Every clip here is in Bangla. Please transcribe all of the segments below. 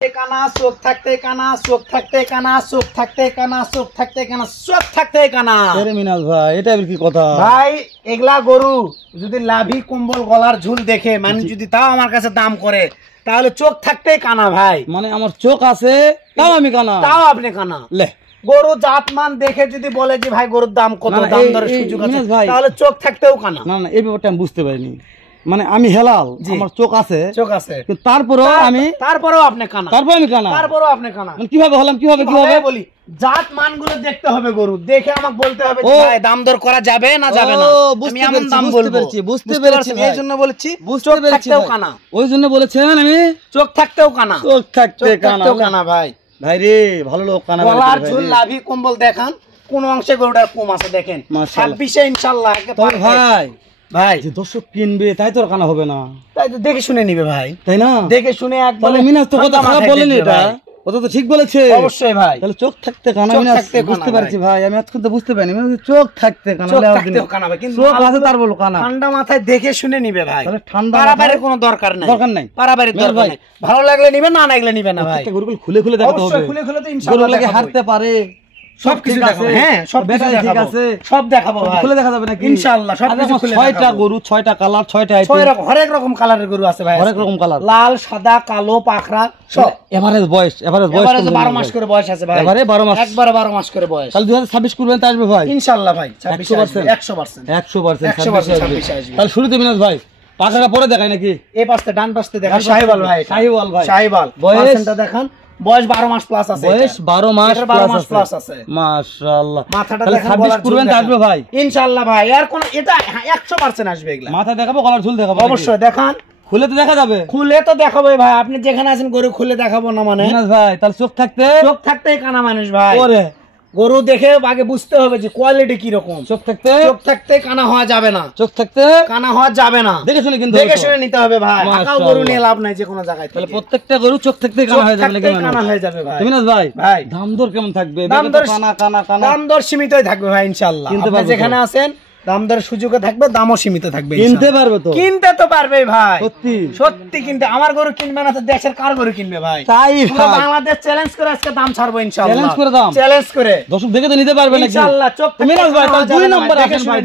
কানা চোখ থাকতে কানা চোখ থাকতে কানা চোখ থাকতে কানা চোখ থাকতে কানা চোখ থাকতে কানা। আরে মিনাজ ভাই এটা কি কথা ভাই? এগুলা গরু যদি লাভি কম্বল গলার ঝুল দেখে মানে যদি তাও আমার কাছে দাম করে তাহলে চোখ থাকতে কানা ভাই। মানে আমার চোখ আছে তাও আমি কানা? তাও আপনি কানা। লে গরু জাতমান দেখে যদি বলে যে ভাই গরুর দাম কত, দাম দরের সুযোগ আছে, তাহলে চোখ থাকতেও কানা। না না এই ব্যাপারটা আমি বুঝতে পারিনি। মানে আমি হেলাল, আমার চোখ আছে কিন্তু তারপরেও আপনি কানা। তারপরেও আপনি কানা মানে কিভাবে হলাম? কিভাবে বলি জাত মানগুলো দেখতে হবে, গরু দেখে আমাকে বলতে হবে যে ভাই দাম দর করা যাবে না যাবে না। আমি এমন দাম বলবো। বুঝতে পেরেছি এই জন্য বলেছি চোখ থাকতেও কানা। ওই জন্য বলেছেন আমি চোখ থাকতেও কানা। চোখ থাকতে কানা ভাই। ভাই রে ভালো লোক কানা। গলার ঝুল লাভি কম্বল দেখান কোন অংশে গরুটার কম আছে দেখেন। 26-এ ইনশাআল্লাহ ভাই যে দর্শক কিনবে তাই তো কানা হবে না, তাই তো দেখে শুনে নিবে ভাই, তাই না? দেখে শুনে একদম। মিনাজ তো কথা খারাপ বলেনি, এটা কথা তো ঠিক বলেছে। অবশ্যই ভাই। তাহলে চোখ থাকতে কানা মিনাজ বুঝতে পারছি ভাই। আমি এতক্ষণ তো বুঝতে পারিনি চোখ থাকতে কানা। চোখ আছে তার বলো কানা। ঠান্ডা মাথায় দেখে শুনে নিবে ভাই। তাহলে ঠান্ডা পারাবারের কোনো দরকার নাই। পারাবারের দরকার নাই। ভালো লাগলে নিবে, না লাগলে নিবে না ভাই। গরুগুলো খুলে খুলে দেখাতে হবে। অবশ্যই খুলে খুলে তো ইনশাআল্লাহ গরুগুলোকে হাঁটতে পারে সব কিছু দেখাবো। হ্যাঁ সব ঠিক আছে, সব দেখাবো ভাই। খুলে দেখা যাবে নাকি? ইনশাআল্লাহ সব কিছু খুলে। 6টা গরু, 6টা কালার, 6টা আইটেম, হরেক রকম কালারের গরু আছে ভাই। হরেক রকম কালার, লাল, সাদা, কালো, পাখরা সব। এভারেজ বয়স 12 মাস করে বয়স আছে ভাই। এবারে 12 মাস, একবারে 12 মাস করে বয়স। তাহলে 2026 কুরবানিতে আসবে ভাই ইনশাআল্লাহ ভাই। 100% আসবে। তাহলে শুরুতে মিনাজ ভাই পাখাটা পরে দেখাই নাকি? এই পাশে ডান পাশে দেখান। শাহিওয়াল ভাই, শাহিওয়াল বয়সটা দেখান। বয়স 12 মাস প্লাস আছে। বয়স 12 মাস প্লাস আছে। মাশাআল্লাহ। মাথাটা দেখেন। 26 কুরবানিতে আসবে ভাই ইনশাআল্লাহ ভাই। আর কোন এটা 100% আসবে এগুলা। মাথা দেখাবো, গলার ঝুল দেখাবো। অবশ্যই দেখান। খুলে তো দেখা যাবে। খুলে তো দেখাবো ভাই। আপনি যেখানে আছেন গরু খুলে দেখাবো না মানে? মিনাজ ভাই তাহলে চোখ থাকতেই কানা মানুষ ভাই। ওরে গরু দেখে আগে বুঝতে হবে যে কোয়ালিটি কি রকম। চোখ থাকতে কানা হওয়া যাবে না। চোখ থাকতে কানা হওয়া যাবে না। দেখে শুনে কিন্তু দেখে শুনে নিতে হবে ভাই। আকাও গরু নিয়ে লাভ নাই যে কোনো জায়গায়। তাহলে প্রত্যেকটা গরু চোখ থাকতে কানা হয়ে যাবে নাকি? কানা হয়ে যাবে ভাই। মিনাজ ভাই দাম দর কেমন থাকবে? দাম দর সীমিতই থাকবে ভাই ইনশাআল্লাহ। আপনি যেখানে আছেন দাম দরের সুযোগও থাকবে, দামও সীমিত থাকবে। কিনতে পারবে তো? কিনতে তো পারবে ভাই। সত্যি কিনতে। আমার গরু কিনবে না তো দেশের কার গরু কিনবে ভাই? তাই বাংলাদেশ চ্যালেঞ্জ করে আজকে দাম ছাড়বো ইনশাআল্লাহ। চ্যালেঞ্জ করে দর্শক দেখে তো নিতে পারবে নাকি ইনশাআল্লাহ। চোখ মিনাজ ভাই তাহলে 2 নম্বর আসেন ভাই।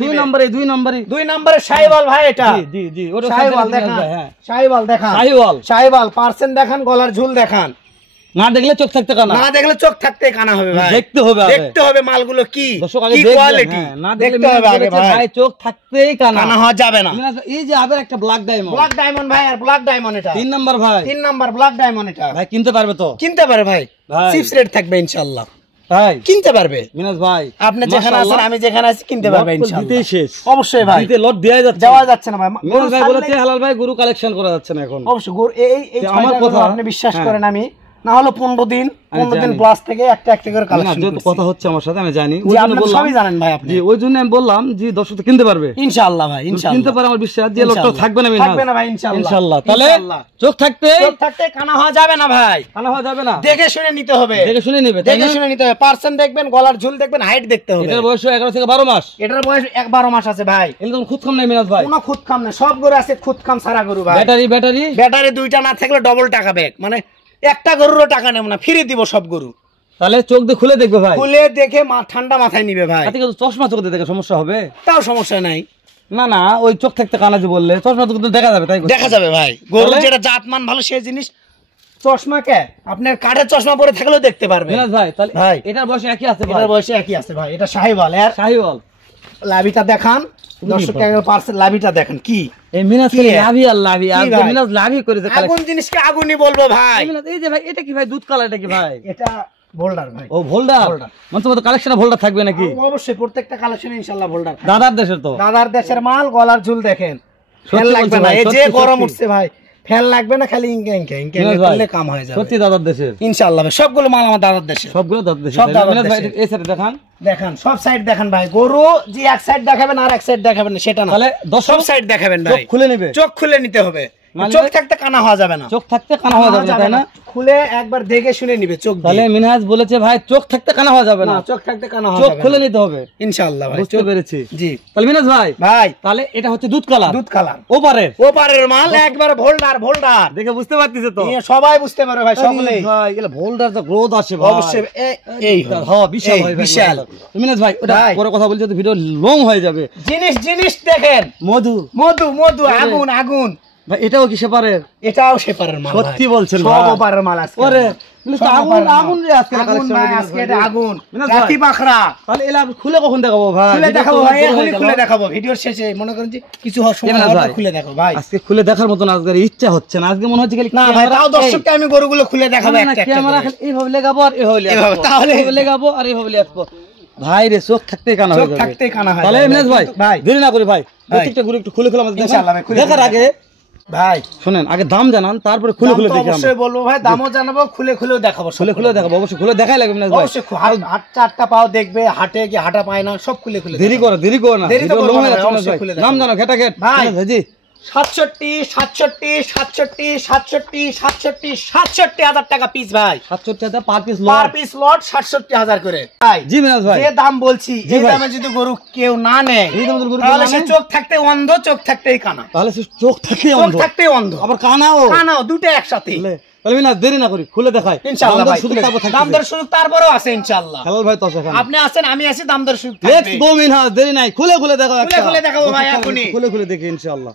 2 নম্বরে শাহিওয়াল ভাই। এটা জি ওটা শাহিওয়াল দেখান। হ্যাঁ শাহিওয়াল দেখান। শাহিওয়াল পার্সেন্ট দেখান, গলার ঝুল দেখান। না দেখলে চোখ থাকতে কানা, না দেখলে চোখ থাকতে কানা হবে ভাই। দেখতে হবে মালগুলো কি কোয়ালিটি দেখতে হবে আগে ভাই। চোখ থাকতেই কানা হওয়া যাবে না। এই যে আবার একটা ব্ল্যাক ডায়মন্ড ভাই। আর ব্ল্যাক ডায়মন্ড এটা 3 নাম্বার ভাই। 3 নাম্বার ব্ল্যাক ডায়মন্ড এটা ভাই কিনতে পারবে তো? কিনতে পারে ভাই। চিপস রেট থাকবে ইনশাআল্লাহ ভাই। কিনতে পারবে মিনাজ ভাই। আপনি যেখানে আছেন আমি যেখানে আছি কিনতে পারবে ইনশাআল্লাহ। দিতেই শেষ অবশ্যই ভাই। দিতে লট দেয়া যাচ্ছে না ভাই। মিনাজ ভাই বলেছে হালাল ভাই গরু কালেকশন করা যাচ্ছে না এখন। অবশ্যই গরু এই আমার কথা আপনি বিশ্বাস করেন। আমি না হলো 15 দিন প্লাস থেকে একটা করে কালেকশন কথা হচ্ছে আমার সাথে, আমি জানি। ওই জন্য বললাম সবই জানেন ভাই আপনি। জি ওই জন্য আমি বললাম যে দর্শক কিনতে পারবে ইনশাআল্লাহ ভাই। ইনশাআল্লাহ কিনতে পারে আমার বিশ্বাস। যে লোকটা থাকবে না মিনাজ, থাকবে না ভাই ইনশাআল্লাহ। তাহলে চোখ থাকতে কানা হওয়া যাবে না ভাই। কানা হওয়া যাবে না। দেখে শুনে নিতে হবে। দেখে শুনে নিতে হবে। পার্সেন্ট দেখবেন, গলার ঝুল দেখবেন, হাইট দেখতে হবে। এটার বয়স 11 থেকে 12 মাস। এটার বয়স 12 মাস আছে ভাই। এরকম খুদখাম নাই মিনাজ ভাই। কোনো খুদখাম না, সব গরু আছে খুদখাম সারা গরু ভাই। ব্যাটারি দুইটা না থাকলে ডবল টাকা ব্যাক। মানে একটা গরুরও টাকা নেব না, ফ্রি দিব সব গরু। তাহলে চোখ দিয়ে খুলে দেখবে ভাই। খুলে দেখে ঠান্ডা মাথায় নিবে ভাই। চশমা চোখ দিয়ে দেখে সমস্যা হবে? তাও সমস্যা নাই। না না ওই চোখ থাকতে কানা যে বললে চশমা চোখ দেখা যাবে। তাই দেখা যাবে ভাই। গরু যেটা জাতমান ভালো সেই জিনিস। চশমা কে আপনার কাঠের চশমা পরে থাকলেও দেখতে পারবে ভাই। তাহলে ভাই এটার বয়স একই আছে ভাই। এটার বয়স একই আছে ভাই। এটা শাহিওয়াল। লাভিটা দেখান দর্শক, পার্সেল লাভিটা দেখেন কি। এই মিনাজ লাভি মিনাজ লাভি করেছে। আগুন জিনিসকে আগুনই বলবো ভাই। এই যে ভাই এটা কি ভাই? দুধ কালার। এটা কি ভাই? এটা ভোল্ডার ভাই। ও ভোল্ডার। মানে তোমাদের কালেকশনে ভোল্ডার থাকবে নাকি? অবশ্যই প্রত্যেকটা কালেকশনে ইনশাআল্লাহ ভোল্ডার। দাদার দেশের তো, দাদার দেশের মাল। গলার ঝুল দেখেন। ফেল লাগবে না। এই যে গরম উঠছে ভাই, ফেল লাগবে না। খালি ইনকে করলে কাম হয়ে যাবে। সত্যি দাদার দেশের ইনশাআল্লাহ ভাই। সবগুলো মাল আমার দাদার দেশের। সবগুলো দাদার দেশের। সব দাদার দেশের। এই সাইড দেখান সব সাইড দেখান ভাই। গরু যে এক সাইড দেখাবেন আর এক সাইড দেখাবেন না সেটা না। তাহলে সব সাইড দেখাবেন ভাই। চোখ খুলে নিতে হবে। চোখ থাকতে কানা হওয়া যাবে না, চোখ থাকতে কানা হওয়া যাবে না, তাই না? খুলে একবার দেখে শুনে নিবে চোখ দিয়ে। তাহলে মিনহাজ বলেছে ভাই চোখ থাকতে কানা হওয়া যাবে না, চোখ থাকতে কানা হওয়া চোখ যাবে না, খুলে নিতে হবে ইনশাআল্লাহ ভাই। বুঝতে পেরেছি। জি তাহলে মিনহাজ ভাই ভাই, তাহলে এটা হচ্ছে দুধ কালার, দুধ কালার ওপারের মাল, একবার ভোল্ডার ভোল্ডার দেখে বুঝতে পারতেছে তো, সবাই বুঝতে পারবে ভাই, সকলেই ভাই এগুলা ভোল্ডার তো গ্রোথ আছে ভাই, অবশ্যই এই হ্যাঁ বিশাল ভাই, বিশাল। মিনহাজ ভাই ওটা পরে কথা বলছি তো ভিডিও লং হয়ে যাবে। জিনিস দেখেন, মধু মধু মধু, আগুন আগুন ভাই, এটাও কি সেপারের? এটাও সেপারের মাল, সত্যি বলছেন সব ভাই? ওপারের মাল আছে। ওরে আগুন আগুন রে আজকে আগুন ভাই, আজকে এটা আগুন মিনহাজ ভাই, রাতি বাখরা তাহলে এলা খুলে কখন দেখাবো ভাই? খুলে দেখাবো ভাই, এখনই খুলে দেখাবো, ভিডিওর শেষে মনে করেন যে কিছু হওয়ার সময় মিনহাজ হবে, ভাই, খুলে দেখো ভাই। আজকে খুলে দেখার মতন আজকের ইচ্ছা হচ্ছে না, আজকে মনে হচ্ছে খালি না ভাই, তাও দর্শককে আমি গরুগুলো খুলে দেখাবো একটা একটা ক্যামেরা করে। খালি এইভাবে লাগাবো আর এইভাবে এইভাবে, তাহলে লাগাবো আর এইভাবে লাগাবো ভাই রে, চোখ থাকতে কানা হয়ে চোখ যাবে, থাকতে কানা হয় তাহলে মিনহাজ ভাই ভাই দেরি না করি ভাই, প্রত্যেকটা গরু একটু খুলে খুলে আমাদের ইনশাআল্লাহ ভাই, খুলে দেখার খুলে আগে ভাই শুনেন, আগে দাম জানান, তারপরে খুলে দাম খুলে তো দেখি আমরা, অবশ্যই বলবো ভাই, দামও জানাবো, খুলেও দেখাবো, খুলে খুলে দেখাবো, অবশ্যই খুলে দেখাই লাগবে মিনহাজ ভাই, অবশ্যই হাট চারটা পাও দেখবে, হাটে কি হাঁটা পায় না, সব খুলে দেরি করো না, দেরি তো ভিডিও করবো লং না হয়ে ভাই, যাচ্ছে অবশ্যই ভাই, খুলে দেখাবো। নাম জানো ঘেটা ঘেট ভাই। ভাই জি 67,000 টাকা পিস ভাই, 67,000 পার পিস পার পিস লট 67,000 করে ভাই। জি মিনহাজ ভাই, যে দাম বলছি, জি এই ভাই। দামে যদি গরু কেউ না নেয়, এই দামে যদি গরু কেউ তাহলে না সে নেয়? চোখ থাকতে অন্ধ, চোখ থাকতেই কানা, তাহলে সে চোখ থাকে চোখ অন্ধ থাকতেই অন্ধ, আবার কানাও, কানাও দুটো একসাথে। তাহলে মিনহাজ দেরি না করি খুলে দেখাই, ইনশাআল্লাহ ভাই, শুধু তারপর দাম দর শুধু তারপরেও আছে ইনশাআল্লাহ। হেলাল ভাই তো আছে এখানে, আপনি আছেন, আমি আছি, দাম দর শুধু লেটস থাকবে। গো মিনহাজ, দেরি নাই, খুলে খুলে দেখাও, খুলে খুলে দেখাবো ভাই, এখনই। খুলে খুলে দেখি ইনশাআল্লাহ।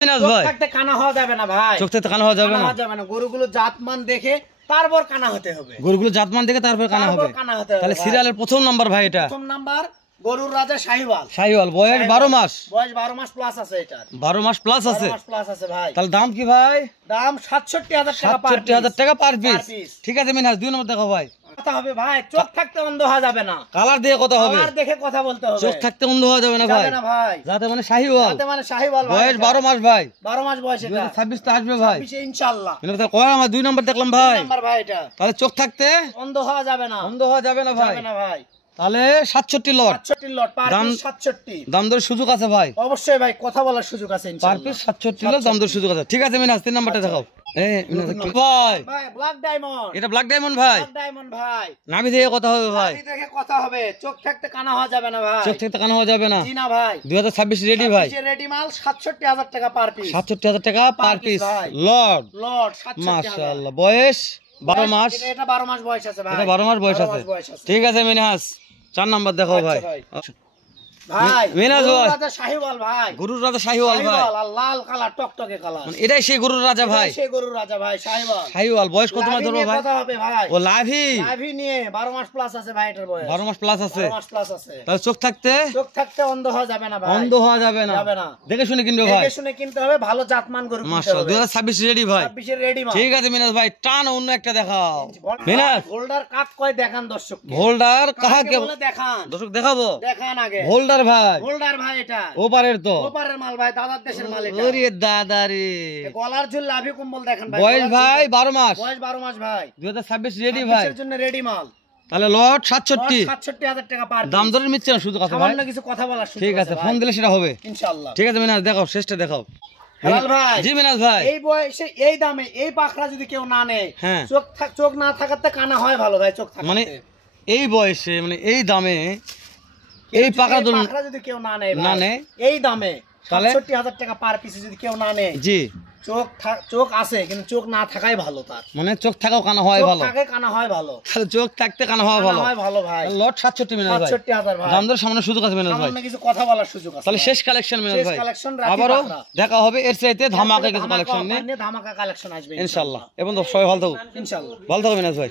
মিনহাজ চোখ ভাই থাকতে কানা হওয়া যাবে না ভাই, চোখ থাকতে কানা হওয়া যাবে কানা না, হওয়া যাবে না, গরুগুলো জাতমান দেখে তারপর কানা হতে হবে, গরুগুলো জাতমান দেখে তারপর কানা হবে, তারপর কানা হতে হবে তাহলে ভাই। সিরিয়ালের প্রথম নাম্বার ভাই এটা প্রথম নাম্বার গরুর রাজা শাহিওয়াল, শাহিওয়াল, বয়স 12 মাস, বয়স 12 মাস প্লাস আছে, এটার 12 মাস প্লাস 12 আছে, মাস প্লাস আছে ভাই। তাহলে দাম কি ভাই? দাম 67,000 টাকা পার 67,000 টাকা পার পিস, piece। ঠিক আছে মিনহাজ, 2 নম্বর দেখো ভাই, কথা হবে ভাই, চোখ থাকতে অন্ধ হওয়া যাবে না, কালার দিয়ে কথা হবে, কালার দেখে কথা বলতে হবে, চোখ থাকতে অন্ধ হওয়া যাবে না ভাই, যাবে না ভাই, যাতে মানে শাহিওয়াল, যাতে মানে শাহিওয়াল ভাই, বয়স 12 মাস ভাই, 12 মাস বয়স, এটা 2026 তো আসবে ভাই, 26 ইনশাআল্লাহ। মিনহাজ ভাই কয় আমার 2 নম্বর দেখলাম ভাই, নাম্বার ভাই, এটা তাহলে চোখ থাকতে অন্ধ হওয়া যাবে না, অন্ধ হওয়া যাবে না ভাই, যাবে না ভাই। তাহলে 67 লট, 67 লট, পার দাম- পিস 67, দাম দর সুযোগ আছে ভাই, অবশ্যই ভাই, কথা বলার সুযোগ আছে পার ইনশাআল্লাহ। পিস 67 লট, দাম দর সুযোগ আছে, ঠিক আছে মিনহাজ 3 নম্বরটা দেখাও। মিনহাজ ভাই ভাই ব্ল্যাক ডায়মন্ড, এটা ব্ল্যাক ডায়মন্ড ভাই, ব্ল্যাক ডায়মন্ড ভাই, নাভি দিয়ে কথা হবে ভাই, নাভি দেখে কথা হবে, চোখ থাকতে কানা হওয়া যাবে না ভাই, চোখ থাকতে কানা হওয়া যাবে না, জি না ভাই। 2026 রেডি ভাই, রেডি মাল 67,000 টাকা পার পিস, 67,000 টাকা পার পিস ভাই। লট, লট 67,000, মাশাআল্লাহ, বয়স 12 মাস, এটা 12 মাস বয়স আছে ভাই, এটা 12 মাস বয়স 12 আছে, মাস বয়স আছে। ঠিক আছে মিনহাজ 4 নাম্বার দেখো আচ্ছা ভাই, ভাই। ভাই মিনহাজ গরুর ভাই। রাজা শাহিওয়াল ভাই, গরুর রাজা শাহিওয়াল ভাই, শাহিওয়াল আর লাল কালার টকটকে কালার, মানে এটাই সেই গরুর রাজা ভাই, সেই গরুর রাজা ভাই শাহিওয়াল। শাহিওয়াল, বয়স কত মাস লাভি ধরবো নিয়ে ভাই? কথা হবে ভাই, ও লাভি লাভি নিয়ে 12 মাস প্লাস আছে ভাই, এটার বয়স 12 মাস প্লাস আছে, 12 মাস প্লাস আছে, তাহলে চোখ থাকতে চোখ থাকতে অন্ধ হওয়া যাবে না ভাই, অন্ধ হওয়া যাবে না, যাবে না। দেখে শুনে কিনবে ভাই, দেখে শুনে কিনতে হবে, ভালো জাতমান গরু কিনতে মাশাআল্লাহ, হবে, 2026 রেডি ভাই, 26 রেডি মাল। ঠিক আছে মিনহাজ ভাই, টান অন্য একটা দেখাও মিনহাজ, হোল্ডার কাক কয় দেখান দর্শককে, হোল্ডার কাকে কাকে বলে দেখান, দর্শক দেখাবো, দেখান আগে হোল্ডার ভাই, হোল্ডার ভাই, এটা ওপারের তো, ওপারের মাল ভাই, দাদার দেশের মাল এটা, ওরে দাদা রে, গলার ঝুল লাভি কম্বল দেখেন ভাই, বয়স গলার ভাই ঝুল- 12 মাস, বয়স 12 মাস ভাই, 2026 রেডি ভাই, এর জন্য রেডি মাল, তাহলে লট 67, 67,000 টাকা পার দাম দরের মিচ্ছে না সুযোগ আছে ভাই, সামান্য কিছু কথা বলার সুযোগ ঠিক আছে ভাই, ফোন দিলে সেটা হবে, ইনশাআল্লাহ। ঠিক আছে মিনহাজ দেখাও, শেষটা দেখাও। হেলাল ভাই, জি মিনহাজ ভাই, এই বয়সে এই দামে এই পাখরা যদি কেউ না নেয়, হ্যাঁ। চোখ না থাকাতে কানা হয় ভালো ভাই, চোখ থাকাতে মানে এই বয়সে মানে এই দামে এই পাকা পাখরা যদি কেউ না নেয় না ভাই, নেয়, এই দামে তাহলে 67,000 টাকা পার পিসে যদি কেউ না নেয়, জি চোখ আছে কিন্তু চোখ না থাকাই ভালো, তার মানে চোখ থাকাও কানা হয় চোখ ভালো, থাকে কানা হয় ভালো, তাহলে চোখ থাকতে কানা হওয়া কানা ভালো, হয় ভালো ভাই, লট 67 মিনহাজ ভাই, 67,000 ভাই, দাম দরের সামনে সুযোগ আছে মিনহাজ ভাই, সামান্য কিছু কথা বলার সুযোগ আছে তাহলে ভাই। শেষ কালেকশন মিনহাজ শেষ ভাই, কালেকশন, রাতি আবারও পাখরা। দেখা হবে এর চাইতে ধামাকা কিছু ধামাকা কালেকশন নিয়ে offer নিয়ে ধামাকা কালেকশন আসবে ইনশাআল্লাহ, এবং তো সবাই ভালো থাকুক, ইনশাআল্লাহ। ভালো থাকো মিনহাজ ভাই।